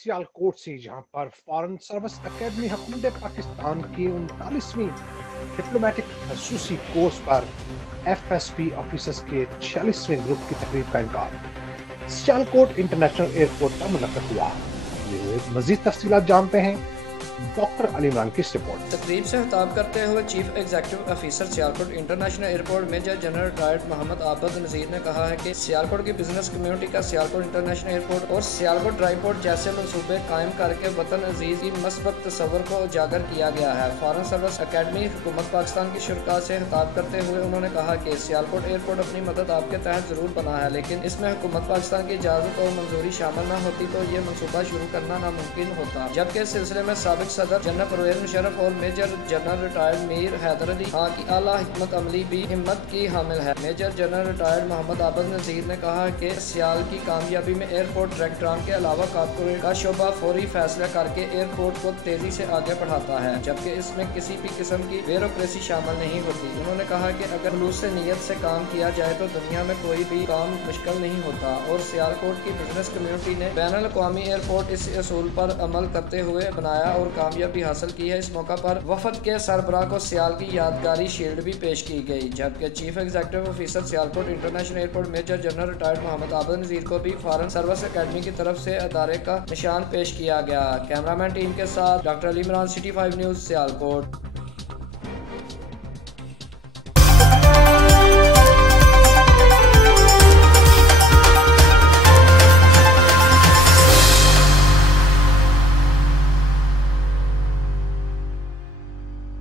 सियालकोट से, जहां पर फॉरेन सर्विस एकेडमी हुकूमत पाकिस्तान की 39वीं डिप्लोमेटिक खसूसी कोर्स पर FSP ऑफिसर्स के 46वें ग्रुप की तकरीब का इनकार सियालकोट इंटरनेशनल एयरपोर्ट पर मुनक्किद हुआ। ये मजीद तफसीलात जानते हैं डॉक्टर अली इमरान की इस रिपोर्ट में। तकरीब से खिताब करते हुए chief executive officer Sialkot international airport major general retired Mohammad Abad Nazir ने कहा है कि सियालकोट की बिजनेस कम्युनिटी का सियालकोट इंटरनेशनल एयरपोर्ट और सियालकोट ड्राईपोर्ट जैसे मनसूबे कायम करके वतन अजीज की मस्बत तस्वर को उजागर किया गया है। फॉरेन सर्विस अकेडमी हुकूमत पाकिस्तान की शुरा से खिताब करते हुए उन्होंने कहा कि सियालकोट एयरपोर्ट अपनी मदद आपके तहत जरूर बना है, लेकिन इसमें हुकूमत पाकिस्तान की इजाज़त और मंजूरी शामिल न होती तो ये मनसूबा शुरू करना नामुमकिन होता। जबकि इस सिलसिले में साबिक सदर जनरल परवेज मुशर्रफ और major general retired Mir Haider Ali Khan की आला हिकमत अमली भी हिम्मत की हामिल है। Major general retired Mohammad Abad Nazir ने कहा कि सियाल की कामयाबी में एयरपोर्ट डायरेक्टरान के अलावा कारपोरेट का शोबा फौरी फैसला करके एयरपोर्ट को तेजी से आगे बढ़ाता है, जबकि इसमें किसी भी किस्म की ब्यूरोक्रेसी शामिल नहीं होती। उन्होंने कहा कि अगर खुलूस से नीयत से काम किया जाए तो दुनिया में कोई भी काम मुश्किल नहीं होता और सियालकोट की बिजनेस कम्युनिटी ने बैनुल अक़वामी एयरपोर्ट इस असूल पर अमल करते हुए बनाया और कामयाबी हासिल की है। इस मौका पर वफद के सरबराह को सियाल की यादगारी शील्ड भी पेश की गई, जबकि chief executive officer Sialkot international airport major general retired Mohammad Abad Nazir को भी फॉरेन सर्विस अकेडमी की तरफ से अदारे का निशान पेश किया गया। कैमरामैन टीम के साथ doctor Ali Imran, city 5 news, Sialkot.